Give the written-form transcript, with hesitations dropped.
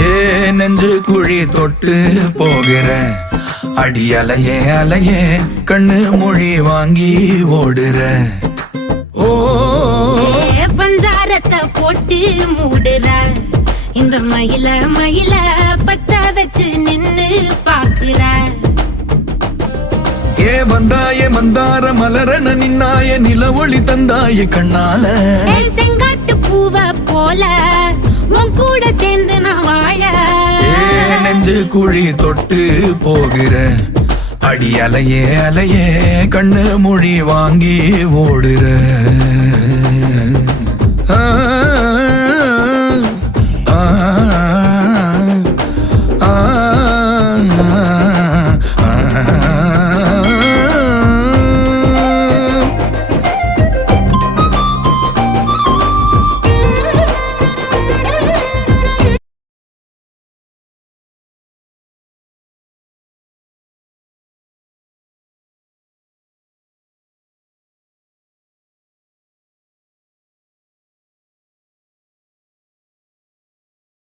ஏ நெஞ்சு குழி தொட்டு போகிற அடி அலையே அலையே கண்ணு மொழி வாங்கி ஓடுற. ஓ பஞ்சாரத்தை போட்டு மூடுற இந்த மயில மயில பத்த வச்சு நின்னு பாக்குற. ஏ வந்தாய மந்தார மலரன நின்னாய நில ஒளி தந்தாய கண்ணால. செங்காட்டு பூவ போல உன் கூட சேர்ந்து நான் வாழ. நெஞ்சு குழி தொட்டு போகிற அடி அலையே அலையே கண்ணு மொழி வாங்கி ஓடுற. ஆ ஆ